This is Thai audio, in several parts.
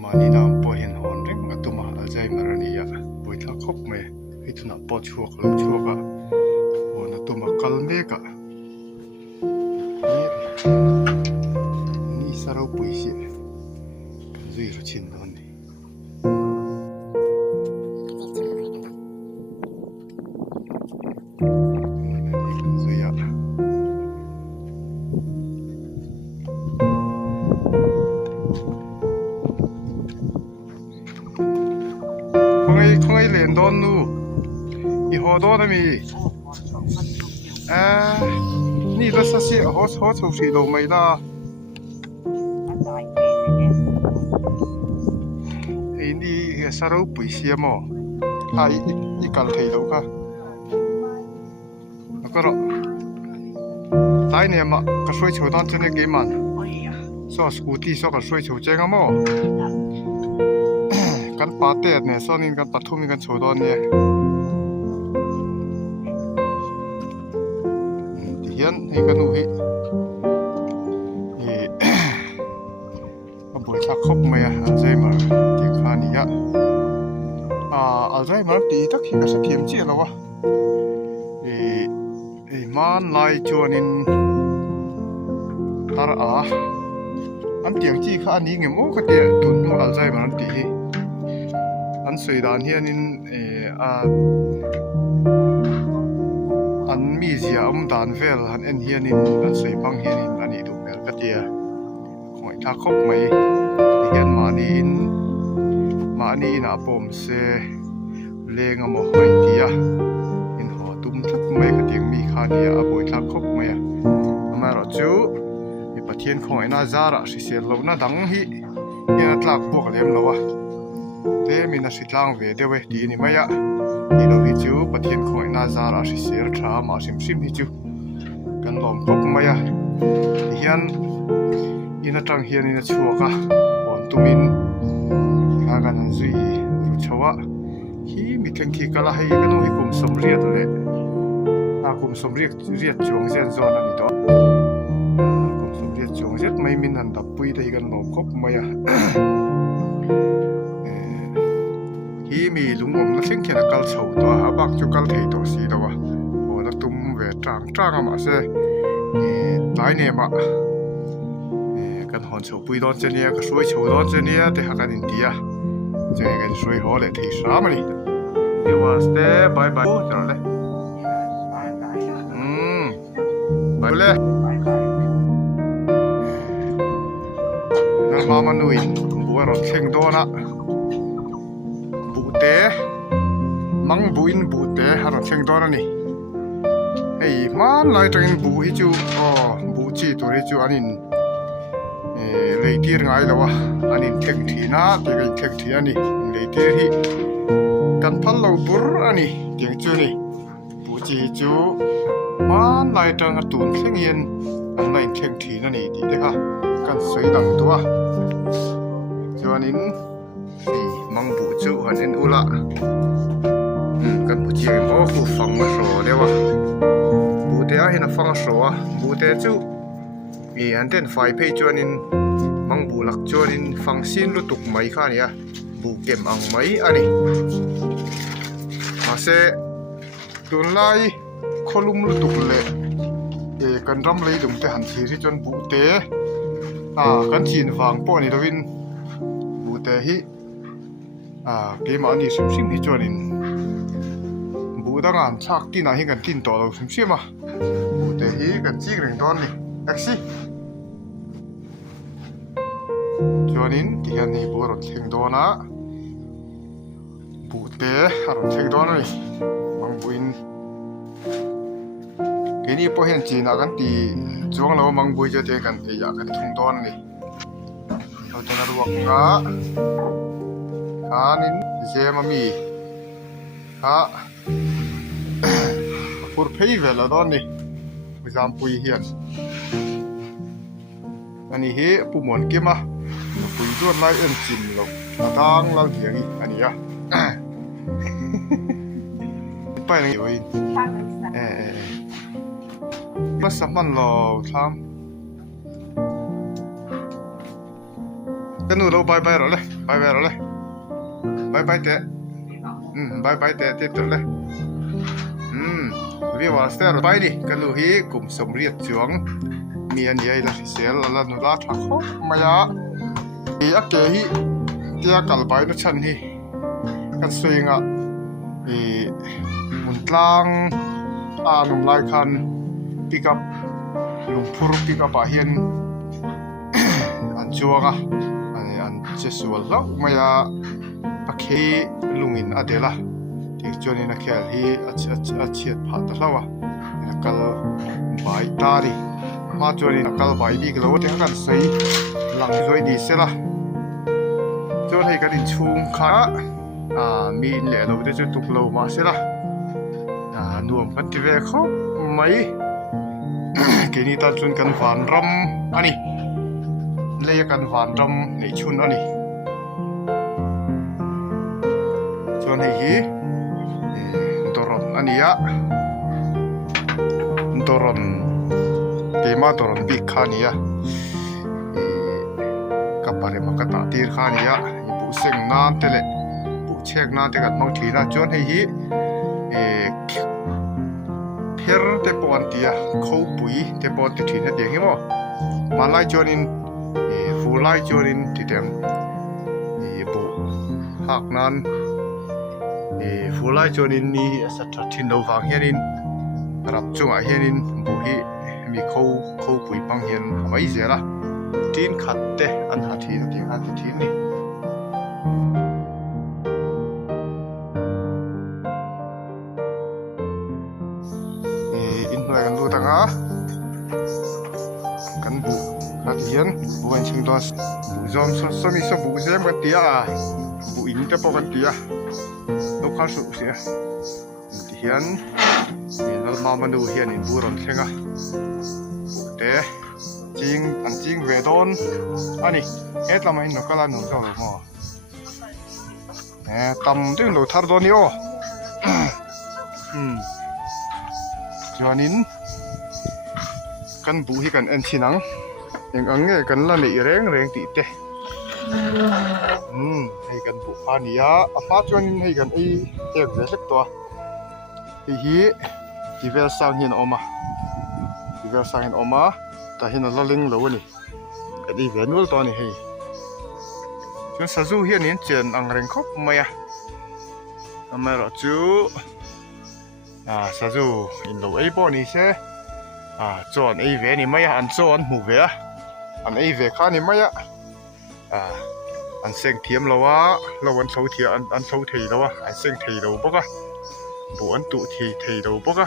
มานี่น้ำปอเห็นหอนเร่งอัตุมาอัลไซเมอร์นี่ยะปวยทักคบเมให้ทุนับปอชัวกลชัวกะวันอัตุมาคัลเมกะนี่สารปุยเสียกันซุยรุชินนอนนี่เล่นดอนนูอีหอดอนมีนี่รัสเซียฮอสสุสีโดไม่ล่ะไอ้นี่สารปุยเสียมั้งอีกัลเทยดูค่ะแล้วก็ตายเนี่ยมากระช่วยชาวดอนเจเนเกมันสอสกูตี้สอกระช่วยชาวเจงอ่ะมั้งกันปาเตดเนี่ยซ้อนินกันปัทุมิกันโชดอนเนี่ยที่เห็นให้กันดูฮิมาบุญชักคบไหมอัลไซเมอร์เกี่ยงขานี่อะอัลไซเมอร์ตีทักที่กับสเทียมเจี๊ยแล้ววะมันไล่จวนินตาระอันเตียงจี้ข้านี้เงี้ยโม่ก็เตียตุนอัลไซเมอร์ตีอันสวยดานเฮียนินอันมีเสียดานเวลอันเอ็นเฮียนินอันสวยบังเฮียนินอันนี้ดูเมลกเตียคอยทักคบไหมที่เห็นมานี่นะปมเสเลงอมหอยเตียอินหัวตุ้มทักไม่กระเตียงมีขานี่อาบุยทักคบไหมมาหรอจูมีปะเทียนคอยน่าจาระสิเสียเราน่าดังฮิเฮียนัดลักพวกเลี้ยมเราวะเต้มีนักสิทธิ์ล่างเวเดเวดีนี่ไม่ยะที่เราฮิจูปะเทียนคอยน่าจาระสิเสียร์ช้ามาซิมฮิจูกันลมคบไม่ยะเฮียนอินัดจังเฮียนอินัดชัวกะวันตุมินข้ากันซุยรู้ชัวฮีมีเทงคีกะละให้กันดูให้กุมสมเรียดเลยกุมสมเรียดจวงเซนโซนอันนี้ต่อกุมสมเรียดจวงเซนไม่มีนันดับปุยได้กันลมคบไม่ยะที่มีลุงอมนักเสียงเขียนกัลเฉาตัวหาบักจุกัลเทยตัวสีตัวโอ้นักตุ้มเวทจ้างมาเสียตายเนี่ยมากันหอนเฉาปุยดอนเจเนียก็ช่วยเฉาดอนเจเนียแต่หากันอินเดียจะกันช่วยหอเลยที่สามนี่เดี๋ยวว่าสเตย์บายบายจังเลยบายเลยนั่งมาหนุ่ยบัวรถเข่งโดนะเตะมังบุอินบูเตะหาเราเชิงตัวนี่เฮ้ยมันไล่ตัวอินบูฮิจูบูจีตัวฮิจูอันนี้เลยที่ง่ายแล้ววะอันนี้เทคทีนะแต่ก็เทคทีอันนี้เลยที่ฮิกันพัลเราบุรอันนี้เตียงจูนี่บูจีฮิจูมันไล่ตัวกระตุ้นเสียงเย็นอันนี้เทคทีนั่นนี่ดีเด็กฮะกันสวยดังตัวส่วนนี้มังบูจูหันเอ็นอุละกันบูจีโอ้หูฟังมาโซ่เดียววะบูเตะเห็นฟังโซ่บูเตะจูอันเด่นไฟเพย์จวนินมังบูลักจวนินฟังซินลุตุกไม่ข้านี่บูเกมอังไม่อันนี้มาเสตุนไล่คลุมลุตุกเลยกันรำเลยดุมเตะหันทีที่จนบูเตะกันจีนฟังป้อนี่ดวินบูเตะฮิเกมอันนี้ซิมฮิจวนินบูดังอันชักที่ไหนให้กันกินต่อเราซิมบูเตฮีกันจีกเร่งตอนนี้เอ็กซี่จวนินที่อันนี้บูรถเชิงโดนะบูเตรถเชิงโดนเลยมังบุอินเกนี่พอเห็นจีนกันตีจวงเรามังบุยจะเจอกันอยากกันทุ่งโดนเลยเราจะนัดวักงะนินเจมามีพูดเพย์เวลาตอนนี้ไปจำปุยเฮียนอันนี้เฮปุ่มหมุนเกี่ยมาปุยด้วนไล่เอ็นจินหรอกทางเราเหียงอันนี้ไปไหนอยู่อีมาสัมพันธ์เราทำ กันนูเราไปๆเลยไปๆเลยไปๆแต่ไปๆแต่ติดตัวเลยวิวาสเตอร์ไปดิกันนูฮีกลุ่มสมเรียดจวงมีอันใหญ่ละเสียละนุลาทักมายาอีอักเกฮีเตียกัลไปนุชันฮีกันสวยงะอีมุนตลางนุ่มลายคันปิกับลุงพูรุปิกับอาเฮียนอันจัวกะอันเจสวลละมายาปักเฮลุงอินอเดล่าที่จวนนักเขียนที่อาเชียดผ่านตลอดนักกลใบตาดีมาจวนนักกลใบดีก็รู้ที่กันใส่หลังจอยดีเสียละจวนให้กันชุ่มขามีเหลือเราได้จุดตุกเรามาเสียละนวมกันที่เวกเขาไม่กินตาจุนกันฝันรำอันนี้เลี้ยกันฝันรำในชุนอันนี้จวนให้ฮีตรอนอันนี้ตรอนเตมาตรอนบิกขานี้กับอะไรมาก็ตัดตีร์ขานี้บุเซงน้ำเตลบุเช็คน้ำเตกันมองทีน่าจวนให้ฮีเพลเตปวันตีเขาปุยเตปวันตีทีน่าเดียงเหรอมาไล่จวนินฟูไล่จวนินที่เดียงบุหักนั้นฟูไลจอนินนี่สัตว์ทินดาวฟังเฮียนินรับจงอาเฮียนินบุฮีมีเขาปุยปังเฮียนไม่เสียละทีนขัดเตะอันหาทีนที่หาทีนนี่อินด้วยกันดูตั้งกันบุขัดเฮียนบุอันชิงตัวบุจอมสมิสบุเซมกันตีบุอินจะปกันตีลูกค้าสุเสียที่เห็นเรามาดูเห็นอินบูรอนเชงเตะจริงเวดอนอันนี้ทำไมนกกระลาหนูจะหรอหมอตำดึงหนูทาร์ดนี่โอจวนนินกันบูให้กันเอ็นชินังยังอังเงกันละนี่แรงตีเตะให้กันบุพานิยาฟ้าจวนให้กันเวสักตัวที่เวสังเห็นออกมาแต่เห็นละลิงแล้วนี่ก็ดีเวนัวตัวนี้ให้จนสัจูเห็นนี่เจนอังเริงครบไหมทำไมล่ะจูสัจูอินโลไอ้ปอนี่เช่จวนเวนี่ไม่อันจวนหมู่เวอันเวข้านี่ไม่อันเสียงเทียมเราว่าเราวันเสาร์เทียอันเสาร์ทีเราว่าอันเสียงทีเราปะกะบุอันตุทีเราปะกะ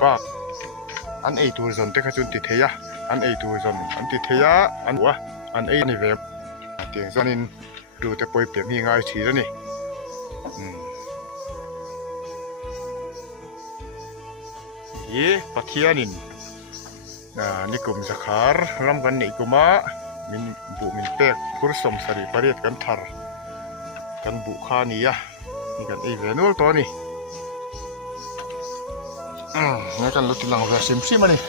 บ้าอันตัวจนเด็กจุนติดเทียอันตัวจนอันติดเทียอันหัวอันนี่เว็บเตียงจนินดูแต่ปล่อยเปลี่ยนยังไงทีแล้วนี่ปัทเทียนินนี่กลุ่มสักการรำกันนี่กุมามินบุมินเปกพุทธสมสริปริยกันทาร์กันบุขานีนี่กันเวนัวตัวนี้นี่กันลุติลังเวสิมซิมันนี่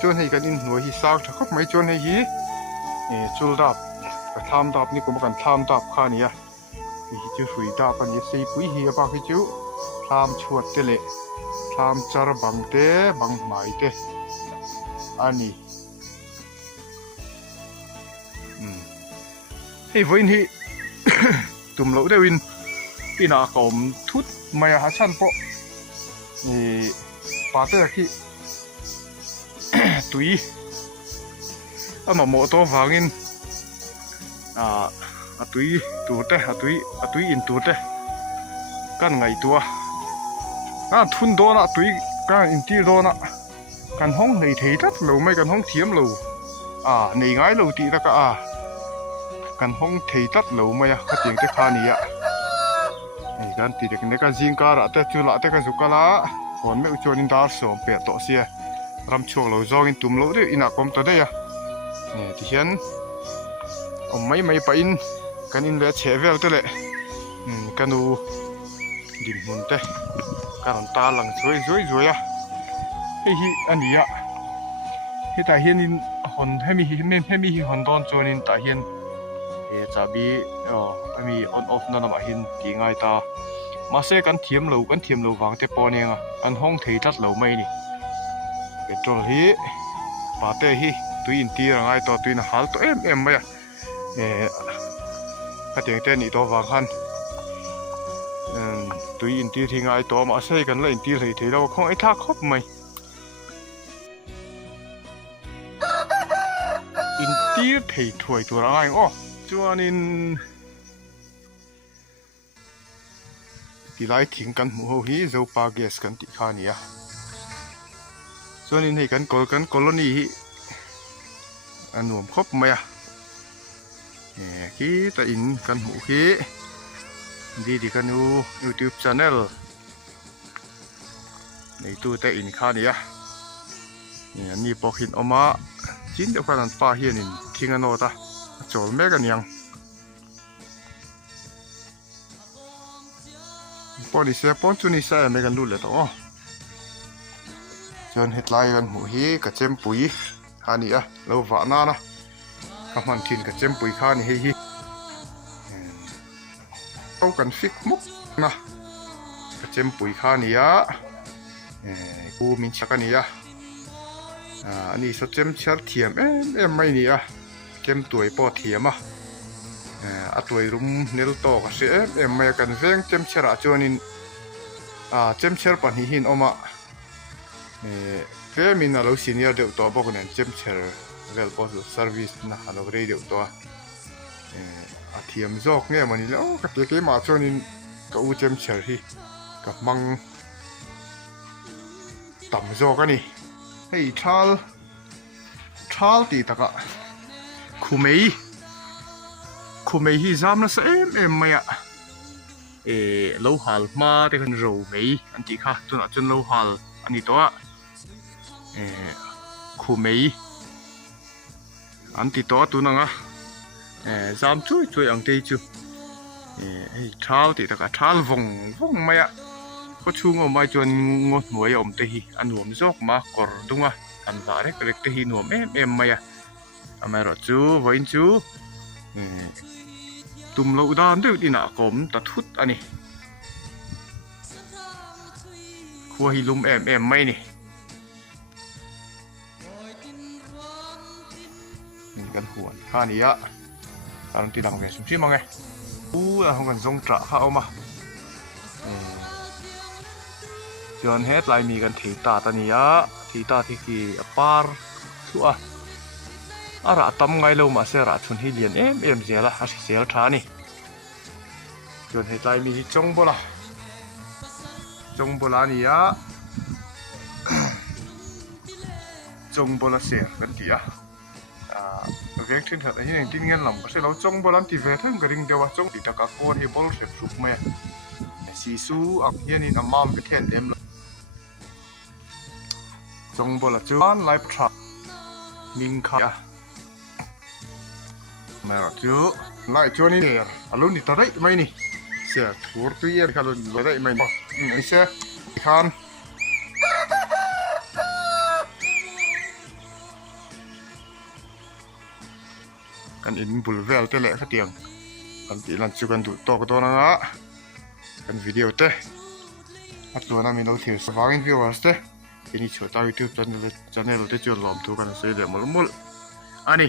จวนให้กันอินหน่วยฮิซักถ้าเขาไม่จวนให้ฮีจุลดับกระทำดับนี่ก็มากันทำดับขานีฮิจูสุยดับกันยี่สิบปุยฮีปากฮิจูทำชวดเตะทำจารบังเตะบังไม้เตะอันนี้ให้วินฮีตุ่มเหลาได้วินปีน่ากอมทุดไม่หาชั้นปะปาเตอร์ที่ตุยมาโมโต้ฟังอินตุยตัวเตะตุยอินตัวเตะกันไงตัวทุนโดนตุยกันอินที่โดนกันห้องในเทตัดเราไม่กันห้องเทียมเราในง่ายเราตีแล้วก็กันห้องเทตัดเราไม่ก็เตียงจะขานี่นี่กันตีเด็กนี่ก็จิงการะแต่จุละแต่ก็จุกละคนไม่อุจนินดาร์สองเปียต่อเสียรำช่วงเราจองอินตุ่มเราด้วยอินักคอมตัวได้นี่ที่เห็นไม่ไปอินกันอินเวชเชฟเวลตัวเลยกันดูดินมุนเตะกันตาหลังสวยอันนี้ hi ta hian in hon hemi hi hon don chuan in ta hian chabi ami on off na ma hin ti ngai ta ma se kan thiam lo wang te pawh nia an hong thei tlat lo mai ni petrol hi pa te hi tuin ti rangai to tuin hal to em mai ka teng te ni to wang han tuin ti thingai to ma se kan la in ti thei thei lo khong ai tha khop mai in ti thei thoi tu rangai chuan in ti lai thing kan mu ho hi zopa gas kan ti kha nia chuan in hei kan colony hi anuam khop mai ki ta in kan mu hi di kan YouTube channel nei tu te in kha nia ni pokhin oma chin de khan pa hian in thingano ta chol me kan yang poni se pon chu ni sa me kan lu le to chon headline kan mu hi ka chem pui hani lo wa na ka man thin ka chem pui kha ni hi au kan fik muk na ka chem pui kha ni ku min chaka ni ani so chem char thiam em mai ni kem tuai po thiam a tuai rum nel to ka se em mai kan veng chem chara chuanin chem cher pan hi hin oma ve min alo senior de to bok nen chem cher vel post service na halo radio to a thiam jok nge mani lo ka ke ma chuanin ka u chem cher hi ka mang tam jok ani hei thal ti taka khumei hi zam na sa em mai lo hal ma te kan ro mei an ti kha tuna chun lo hal ani to khumei an ti to tu na nga zam chui ang te chu hei thal ti taka thal vong mai ko chung o mai chuan ngot nuai om te hi anuam jok ma kor dunga an va rek te hi nuam em mai amai ro chu voin chu tum lo dan de ina kom ta thut ani khua hi lum em mai ni min kan huan kha ni an ti lang ve sum chi mangai hong kan zong tra kha oma chuan headline mi kan thei ta ta ni thi ta thi ki apar chu ara tam ngai lo ma se ra chun hi lian em zela a sel tha ni chuan headline mi hi chong bola ni chong bola se kan ti vek thin that hi ning tin ngen lam se lo chong bolan ti ve thang ka ring dewa chong ti ta ka kon hi bol se sup me si su ak hian in amam ve then dem chong bola chuan live truck ning kha ma chu lai chuan ni alo ni ta dai mai ni se thur tu yer kha lo dai mai ni se khan kan in bul vel te le kha tiang kan ti lan chu kan du to ko na kan video te atuna mi no thir sawangin viewers te ini chota YouTube channel te chu lom tu kan se le mul ani